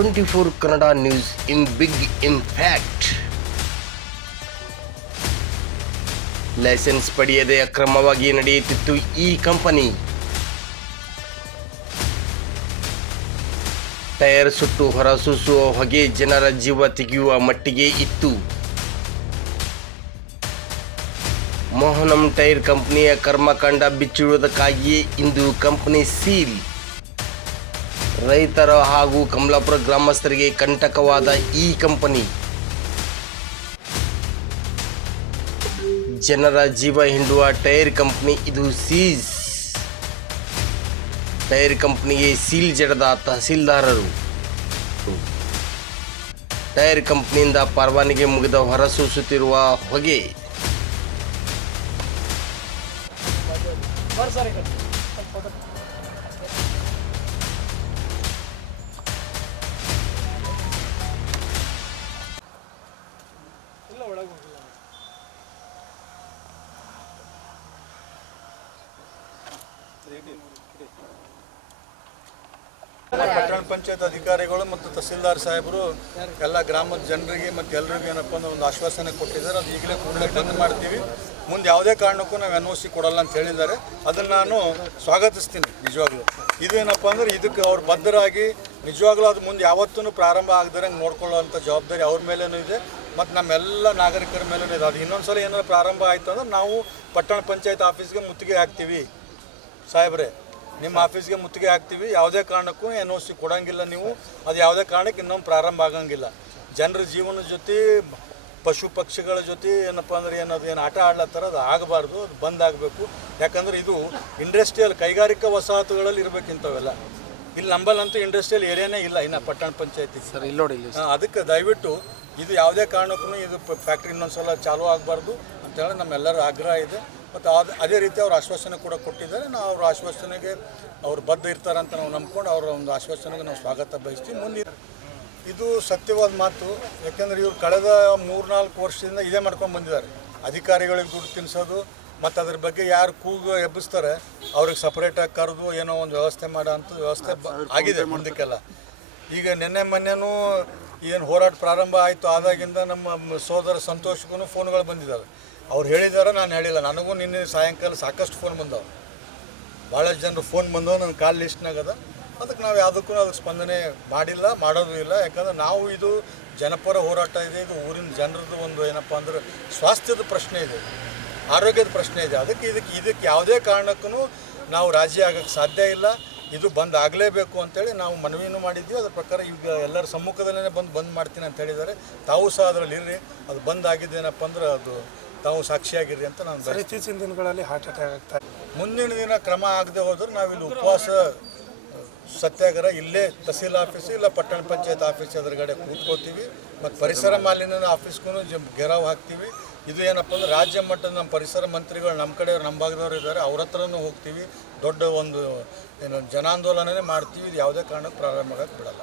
24 Kannada news in big impact. Licence ಪಡೆಯದೆ ಅಕ್ರಮವಾಗಿ ನಡೆಯುತ್ತಿತ್ತು ಈ ಕಂಪನಿ. ಟೈರ್ ಸುಟ್ಟು ಹೊರಸೂಸುವ ಹೊಗೆ ಜನರ ಜೀವ ತೆಗೆಯುವ ಮಟ್ಟಿಗೆ ಇತ್ತು. ಮೋಹನಂ ಟೈರ್ ಕಂಪನಿಯ ಕರ್ಮಕಾಂಡ ಬಿಚ್ಚಿಡುವುದಕ್ಕಾಗಿಯೇ ಇಂದು ಕಂಪನಿ ಸೀಲ್. ರೈತರ ಹಾಗೂ ಕಮಲಾಪುರ ಗ್ರಾಮಸ್ಥರಿಗೆ ಕಂಟಕವಾದ ಈ ಕಂಪನಿ ಜನರ ಜೀವ ಹಿಂಡುವ ಟೈರ್ ಕಂಪನಿ ಇದು ಸೀಸ್. ಟೈರ್ ಕಂಪನಿಗೆ ಸೀಲ್ ಜಡದ ತಹಸೀಲ್ದಾರರು. ಟೈರ್ ಕಂಪನಿಯಿಂದ ಪರವಾನಗಿ ಮುಗಿದ ಹೊರಸೂಸುತ್ತಿರುವ ಹೊಗೆ. ಪಟ್ಟಣ ಪಂಚಾಯತ್ ಅಧಿಕಾರಿಗಳು ಮತ್ತು ತಹಸೀಲ್ದಾರ್ ಸಾಹೇಬರು ಎಲ್ಲ ಗ್ರಾಮದ ಜನರಿಗೆ ಮತ್ತು ಎಲ್ಲರಿಗೂ ಏನಪ್ಪ ಅಂದ್ರೆ ಒಂದು ಆಶ್ವಾಸನೆ ಕೊಟ್ಟಿದ್ದಾರೆ. ಅದು ಈಗಲೇ ಕೂಡಲೇ ಬಂದ್ ಮಾಡ್ತೀವಿ, ಮುಂದೆ ಯಾವುದೇ ಕಾರಣಕ್ಕೂ ನಾವು NOC ಕೊಡಲ್ಲ ಅಂತ ಹೇಳಿದ್ದಾರೆ. ಅದನ್ನು ನಾನು ಸ್ವಾಗತಿಸ್ತೀನಿ ನಿಜವಾಗ್ಲೂ. ಇದೇನಪ್ಪ ಅಂದ್ರೆ ಇದಕ್ಕೆ ಅವ್ರು ಬದ್ಧರಾಗಿ ನಿಜವಾಗ್ಲೂ ಅದು ಮುಂದೆ ಯಾವತ್ತೂ ಪ್ರಾರಂಭ ಆಗದಂಗೆ ನೋಡ್ಕೊಳ್ಳೋವಂಥ ಜವಾಬ್ದಾರಿ ಅವ್ರ ಮೇಲೇನೂ ಇದೆ ಮತ್ತು ನಮ್ಮೆಲ್ಲ ನಾಗರಿಕರ ಮೇಲೂ ಇದೆ. ಅದು ಇನ್ನೊಂದು ಸಲ ಏನಾದ್ರು ಪ್ರಾರಂಭ ಆಯಿತು ಅಂದ್ರೆ ನಾವು ಪಟ್ಟಣ ಪಂಚಾಯತ್ ಆಫೀಸ್ಗೆ ಮುತ್ತಿಗೆ ಹಾಕ್ತೀವಿ. ಸಾಹೇಬ್ರೆ, ನಿಮ್ಮ ಆಫೀಸ್ಗೆ ಮುತ್ತಿಗೆ ಹಾಕ್ತೀವಿ, ಯಾವುದೇ ಕಾರಣಕ್ಕೂ NOC ಕೊಡೋಂಗಿಲ್ಲ ನೀವು. ಅದು ಯಾವುದೇ ಕಾರಣಕ್ಕೆ ಇನ್ನೊಂದು ಪ್ರಾರಂಭ ಆಗಂಗಿಲ್ಲ. ಜನರ ಜೀವನದ ಜೊತೆ ಪಶು ಪಕ್ಷಿಗಳ ಜೊತೆ ಏನಪ್ಪ ಅಂದ್ರೆ ಏನು ಆಟ ಆಡ್ಲತ್ತಾರ, ಅದು ಆಗಬಾರ್ದು, ಅದು ಬಂದ್ ಆಗಬೇಕು. ಯಾಕಂದ್ರೆ ಇದು ಇಂಡಸ್ಟ್ರಿಯಲ್ ಕೈಗಾರಿಕಾ ವಸಾಹತುಗಳಲ್ಲಿ ಇರಬೇಕು ಇಂಥವೆಲ್ಲ. ಇಲ್ಲಿ ನಂಬಲ್ಲಂತೂ ಇಂಡಸ್ಟ್ರಿಯಲ್ ಏರಿಯಾನೇ ಇಲ್ಲ ಇನ್ನು ಪಟ್ಟಣ ಪಂಚಾಯತಿ ಸರ್ ಇಲ್ಲಿ ನೋಡಿ. ಅದಕ್ಕೆ ದಯವಿಟ್ಟು ಇದು ಯಾವುದೇ ಕಾರಣಕ್ಕೂ ಇದು ಫ್ಯಾಕ್ಟ್ರಿ ಇನ್ನೊಂದು ಸಲ ಚಾಲೂ ಆಗಬಾರ್ದು ಅಂತೇಳಿ ನಮ್ಮೆಲ್ಲರ ಆಗ್ರಹ ಇದೆ. ಮತ್ತು ಅದೇ ರೀತಿ ಅವ್ರು ಆಶ್ವಾಸನೆ ಕೂಡ ಕೊಟ್ಟಿದ್ದಾರೆ. ನಾವು ಅವ್ರ ಆಶ್ವಾಸನೆಗೆ ಅವ್ರು ಬದ್ಧ ಇರ್ತಾರಂತ ನಾವು ನಂಬ್ಕೊಂಡು ಅವರ ಒಂದು ಆಶ್ವಾಸನೆಗೆ ನಾವು ಸ್ವಾಗತ ಬಯಸ್ತೀವಿ. ಮುಂದೆ ಇದು ಸತ್ಯವಾದ ಮಾತು. ಯಾಕೆಂದರೆ ಇವ್ರು ಕಳೆದ 3-4 ವರ್ಷದಿಂದ ಇದೇ ಮಾಡ್ಕೊಂಡು ಬಂದಿದ್ದಾರೆ. ಅಧಿಕಾರಿಗಳಿಗೆ ದುಡ್ಡು ತಿನ್ನಿಸೋದು ಮತ್ತು ಅದ್ರ ಬಗ್ಗೆ ಯಾರು ಕೂಗು ಎಬ್ಬಿಸ್ತಾರೆ ಅವ್ರಿಗೆ ಸಪ್ರೇಟಾಗಿ ಕರೆದು ಏನೋ ಒಂದು ವ್ಯವಸ್ಥೆ ಮಾಡೋ ಅಂಥ ವ್ಯವಸ್ಥೆ ಆಗಿದೆ ಮುಂದಕ್ಕೆಲ್ಲ. ಈಗ ನಿನ್ನೆ ಮೊನ್ನೆನೂ ಏನು ಹೋರಾಟ ಪ್ರಾರಂಭ ಆಯಿತು ಆದಾಗಿಂದ ನಮ್ಮ ಸೋದರ ಸಂತೋಷಕ್ಕೂ ಫೋನ್ಗಳು ಬಂದಿದ್ದಾವೆ. ಅವ್ರು ಹೇಳಿದ್ದಾರೆ, ನಾನು ಹೇಳಿಲ್ಲ. ನನಗೂ ನಿನ್ನೆ ಸಾಯಂಕಾಲ ಸಾಕಷ್ಟು ಫೋನ್ ಬಂದವು, ಭಾಳಷ್ಟು ಜನರು ಫೋನ್ ಬಂದವು, ನನ್ನ ಕಾಲ್ ಲಿಸ್ಟ್ನಾಗದ. ಅದಕ್ಕೆ ನಾವು ಯಾವುದಕ್ಕೂ ಅದಕ್ಕೆ ಸ್ಪಂದನೆ ಮಾಡಿಲ್ಲ, ಮಾಡೋದು ಇಲ್ಲ. ಯಾಕಂದ್ರೆ ನಾವು ಇದು ಜನಪರ ಹೋರಾಟ ಇದೆ. ಇದು ಊರಿನ ಜನರದ್ದು ಒಂದು ಏನಪ್ಪ ಅಂದ್ರೆ ಸ್ವಾಸ್ಥ್ಯದ ಪ್ರಶ್ನೆ ಇದೆ, ಆರೋಗ್ಯದ ಪ್ರಶ್ನೆ ಇದೆ. ಇದಕ್ಕೆ ಯಾವುದೇ ಕಾರಣಕ್ಕೂ ನಾವು ರಾಜಿ ಆಗೋಕ್ಕೆ ಸಾಧ್ಯ ಇಲ್ಲ. ಇದು ಬಂದ್ ಆಗಲೇಬೇಕು ಅಂತೇಳಿ ನಾವು ಮನವಿನೂ ಮಾಡಿದ್ವಿ. ಅದ್ರ ಪ್ರಕಾರ ಈಗ ಎಲ್ಲರ ಸಮ್ಮುಖದಲ್ಲೇ ಬಂದ್ ಮಾಡ್ತೀನಿ ಅಂತ ಹೇಳಿದ್ದಾರೆ. ತಾವು ಸಹ ಅದರಲ್ಲಿ ಇರ್ರಿ. ಅದು ಬಂದ್ ಆಗಿದ್ದೇನಪ್ಪ ಅಂದ್ರೆ ಅದು ತಾವು ಸಾಕ್ಷಿಯಾಗಿರ್ರಿ ಅಂತ ನಾನು. ಇತ್ತೀಚಿನ ದಿನಗಳಲ್ಲಿ ಹಾರ್ಟ್ ಅಟ್ಯಾಕ್ ಆಗ್ತಾರೆ. ಮುಂದಿನ ದಿನ ಕ್ರಮ ಆಗದೆ ಹೋದ್ರೆ ನಾವಿಲ್ಲಿ ಉಪವಾಸ ಸತ್ಯಾಗ್ರಹ ಇಲ್ಲೇ ತಹಸೀಲ್ ಆಫೀಸು ಇಲ್ಲ ಪಟ್ಟಣ ಪಂಚಾಯತ್ ಆಫೀಸ್ ಎದುರುಗಡೆ ಕೂತ್ಕೋತೀವಿ. ಮತ್ತು ಪರಿಸರ ಮಾಲಿನ್ಯದ ಆಫೀಸ್ಗೂ ಘೇರಾವ್ ಹಾಕ್ತೀವಿ. ಇದು ಏನಪ್ಪ ಅಂದ್ರೆ ರಾಜ್ಯ ಮಟ್ಟದ ನಮ್ಮ ಪರಿಸರ ಮಂತ್ರಿಗಳು ನಮ್ಮ ಕಡೆ ನಮ್ಮ ಭಾಗದವ್ರು ಇದ್ದಾರೆ, ಅವ್ರ ಹತ್ರನೂ ಹೋಗ್ತೀವಿ. ದೊಡ್ಡ ಒಂದು ಜನಾಂದೋಲನನೇ ಮಾಡ್ತೀವಿ. ಇದು ಯಾವುದೇ ಕಾರಣಕ್ಕೆ ಪ್ರಾರಂಭ ಆಗಕ್ಕೆ ಬಿಡಲ್ಲ.